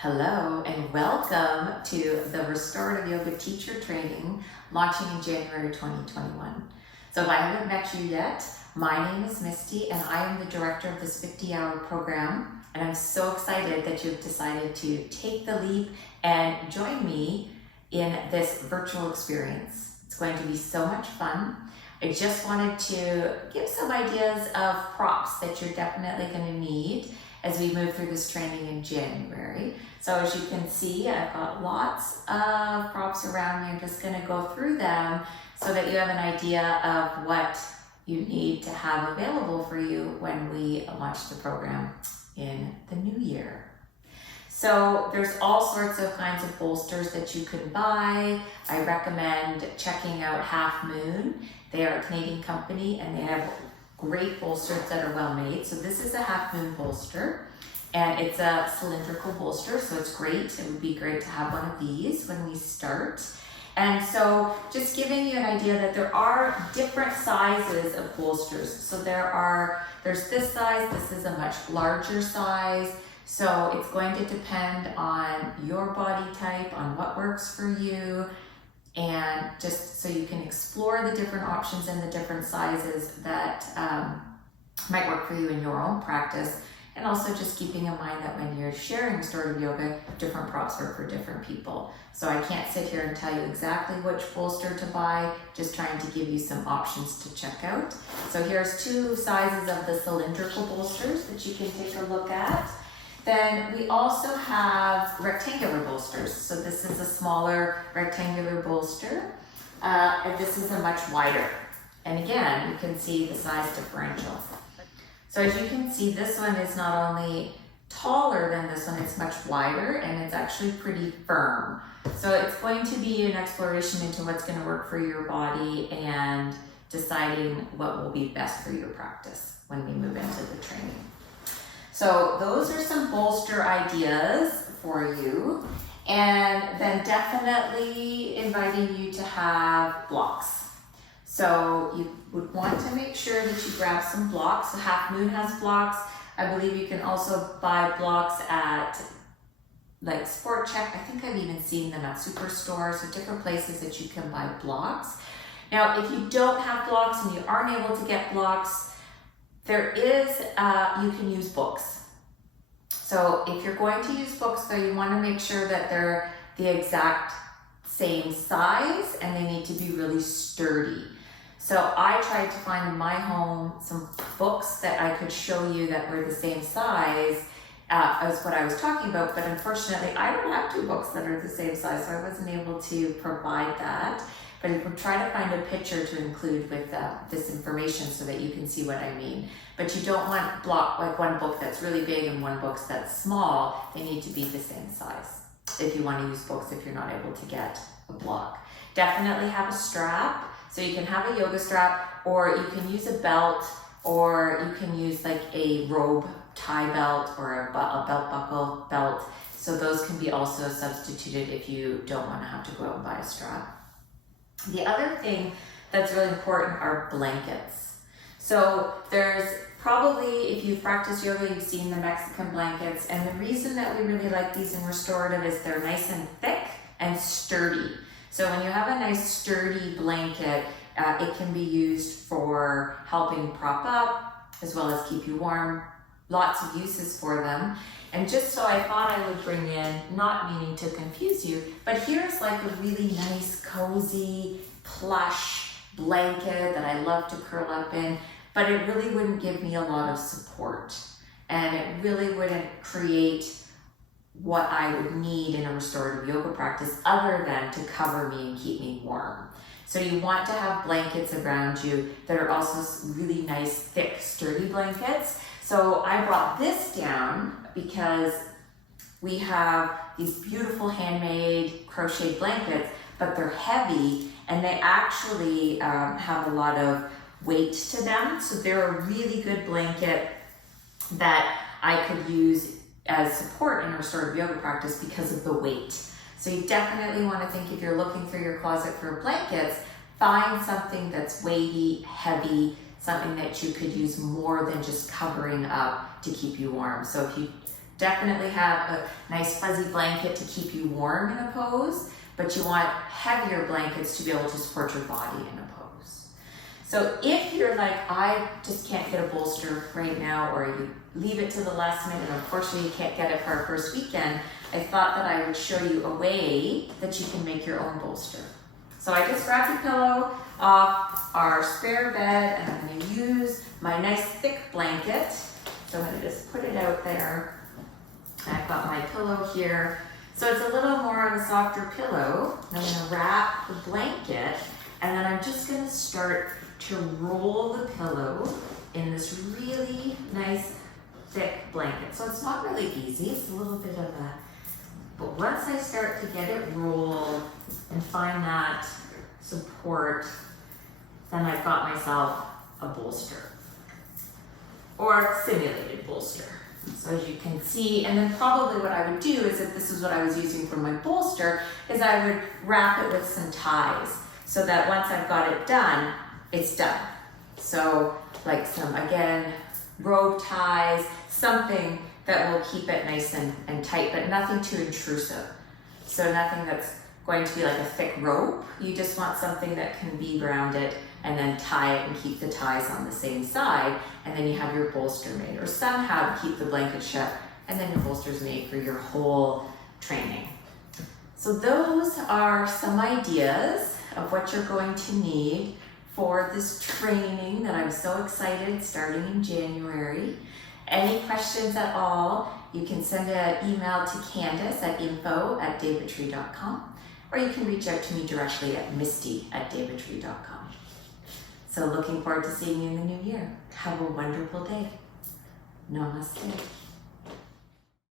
Hello and welcome to the Restorative Yoga Teacher Training launching in January 2021. So if I haven't met you yet, my name is Misty and I am the director of this 50-hour program, and I'm so excited that you've decided to take the leap and join me in this virtual experience. It's going to be so much fun. I just wanted to give some ideas of props that you're definitely going to need as we move through this training in January. So as you can see, I've got lots of props around me. I'm just going to go through them so that you have an idea of what you need to have available for you when we launch the program in the new year. So there's all sorts of kinds of bolsters that you can buy. I recommend checking out Half Moon. They are a Canadian company and they have great bolsters that are well made. So this is a Half Moon bolster and it's a cylindrical bolster, so it's great. It would be great to have one of these when we start. And so just giving you an idea that there are different sizes of bolsters. So there's this size, this is a much larger size. So it's going to depend on your body type, on what works for you, and just so you can explore the different options and the different sizes that might work for you in your own practice. And also just keeping in mind that when you're sharing restorative yoga, different props work for different people. So I can't sit here and tell you exactly which bolster to buy, just trying to give you some options to check out. So here's two sizes of the cylindrical bolsters that you can take a look at. Then we also have rectangular bolsters. So this is a smaller rectangular bolster, and this is a much wider. And again, you can see the size differential. So as you can see, this one is not only taller than this one, it's much wider and it's actually pretty firm. So it's going to be an exploration into what's going to work for your body and deciding what will be best for your practice when we move into the training. So those are some bolster ideas for you, and then definitely inviting you to have blocks. So you would want to make sure that you grab some blocks. So Half Moon has blocks. I believe you can also buy blocks at like Sport Check. I think I've even seen them at Superstore, so different places that you can buy blocks. Now, if you don't have blocks and you aren't able to get blocks, there is, you can use books. So if you're going to use books though, you want to make sure that they're the exact same size and they need to be really sturdy. So I tried to find in my home some books that I could show you that were the same size as what I was talking about, but unfortunately I don't have two books that are the same size, so I wasn't able to provide that. But you can try to find a picture to include with this information so that you can see what I mean. But you don't want like one book that's really big and one book that's small. They need to be the same size if you want to use books if you're not able to get a block. Definitely have a strap. So you can have a yoga strap, or you can use a belt, or you can use like a robe tie belt or a belt buckle belt. So those can be also substituted if you don't want to have to go out and buy a strap. The other thing that's really important are blankets. So there's probably, if you've practiced yoga, you've seen the Mexican blankets. And the reason that we really like these in restorative is they're nice and thick and sturdy. So when you have a nice sturdy blanket, it can be used for helping prop up as well as keep you warm. Lots of uses for them. And just so I thought I would bring in, not meaning to confuse you, but here's like a really nice, cozy, plush blanket that I love to curl up in, but it really wouldn't give me a lot of support. And it really wouldn't create what I would need in a restorative yoga practice other than to cover me and keep me warm. So you want to have blankets around you that are also really nice, thick, sturdy blankets. So I brought this down because we have these beautiful handmade crocheted blankets, but they're heavy and they actually have a lot of weight to them. So they're a really good blanket that I could use as support in a restorative yoga practice because of the weight. So you definitely want to think, if you're looking through your closet for blankets, find something that's weighty, heavy, something that you could use more than just covering up to keep you warm. So if you definitely have a nice fuzzy blanket to keep you warm in a pose, but you want heavier blankets to be able to support your body in a pose. So if you're like, I just can't get a bolster right now, or you leave it to the last minute and unfortunately you can't get it for our first weekend, I thought that I would show you a way that you can make your own bolster. So I just grabbed a pillow off our spare bed and I'm going to use my nice thick blanket. So I'm going to just put it out there. I've got my pillow here. So it's a little more of a softer pillow. I'm going to wrap the blanket and then I'm just going to start to roll the pillow in this really nice thick blanket. So it's not really easy, it's a little bit of a, but once I start to get it rolled and find that support, then I've got myself a bolster or simulated bolster. So as you can see, and then probably what I would do is, if this is what I was using for my bolster, is I would wrap it with some ties so that once I've got it done, it's done. So like some, again, rope ties, something that will keep it nice and tight, but nothing too intrusive. So nothing that's going to be like a thick rope. You just want something that can be around it and then tie it and keep the ties on the same side, and then you have your bolster made, or somehow keep the blanket shut, and then your bolster's made for your whole training. So those are some ideas of what you're going to need for this training that I'm so excited, starting in January. Any questions at all, you can send an email to Candace at info@DevaTree.com, or you can reach out to me directly at Misty@DevaTree.com. So looking forward to seeing you in the new year. Have a wonderful day. Namaste.